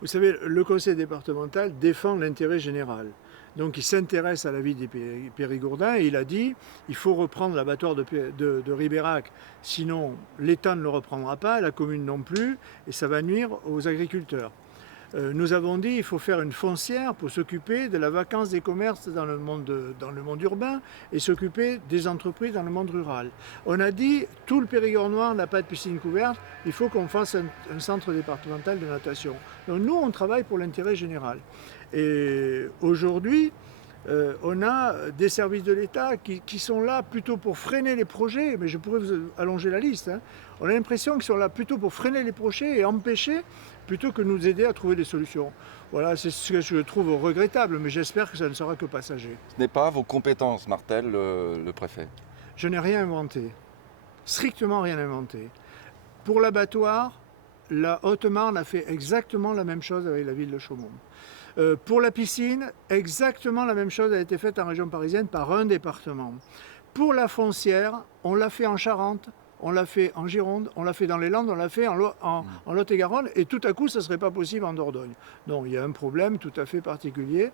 Vous savez, le conseil départemental défend l'intérêt général. Donc il s'intéresse à la vie des Périgourdins et il a dit il faut reprendre l'abattoir de Ribérac, sinon l'État ne le reprendra pas, la commune non plus, et ça va nuire aux agriculteurs. Nous avons dit qu'il faut faire une foncière pour s'occuper de la vacance des commerces dans le monde urbain et s'occuper des entreprises dans le monde rural. On a dit tout le Périgord noir n'a pas de piscine couverte, il faut qu'on fasse un centre départemental de natation. Donc nous, on travaille pour l'intérêt général. Et aujourd'hui, on a des services de l'État qui sont là plutôt pour freiner les projets, mais je pourrais vous allonger la liste. Hein. On a l'impression qu'ils sont là plutôt pour freiner les projets et empêcher, plutôt que nous aider à trouver des solutions. Voilà, c'est ce que je trouve regrettable, mais j'espère que ça ne sera que passager. Ce n'est pas vos compétences, martèle le préfet. Je n'ai rien inventé, strictement rien inventé. Pour l'abattoir, la Haute-Marne a fait exactement la même chose avec la ville de Chaumont. Pour la piscine, exactement la même chose a été faite en région parisienne par un département. Pour la foncière, on l'a fait en Charente, on l'a fait en Gironde, on l'a fait dans les Landes, on l'a fait en Lot-et-Garonne, et tout à coup, ça ne serait pas possible en Dordogne. Donc il y a un problème tout à fait particulier.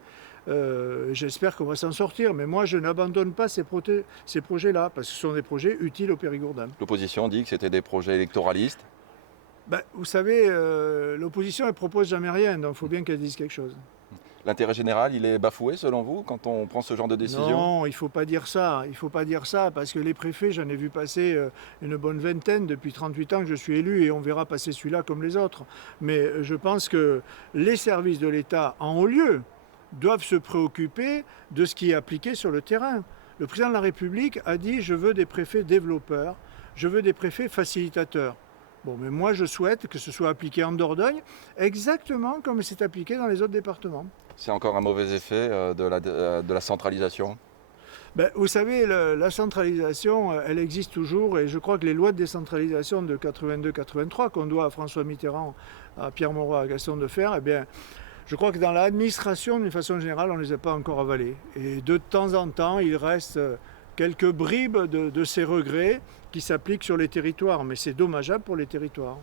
J'espère qu'on va s'en sortir, mais moi je n'abandonne pas ces projets-là, parce que ce sont des projets utiles aux Périgourdins. L'opposition dit que c'était des projets électoralistes. Ben, vous savez, l'opposition, elle propose jamais rien, donc il faut bien qu'elle dise quelque chose. L'intérêt général, il est bafoué selon vous quand on prend ce genre de décision? Non, il ne faut pas dire ça. Il ne faut pas dire ça parce que les préfets, j'en ai vu passer une bonne vingtaine depuis 38 ans que je suis élu et on verra passer celui-là comme les autres. Mais je pense que les services de l'État en haut lieu doivent se préoccuper de ce qui est appliqué sur le terrain. Le président de la République a dit « je veux des préfets développeurs, je veux des préfets facilitateurs ». Bon, mais moi je souhaite que ce soit appliqué en Dordogne exactement comme c'est appliqué dans les autres départements. C'est encore un mauvais effet de la centralisation? Ben, vous savez, la centralisation, elle existe toujours et je crois que les lois de décentralisation de 82-83 qu'on doit à François Mitterrand, à Pierre Mauroy, à Gaston Defferre, eh bien, je crois que dans l'administration, d'une façon générale, on ne les a pas encore avalées. Et de temps en temps, il reste quelques bribes de ces regrets qui s'appliquent sur les territoires, mais c'est dommageable pour les territoires.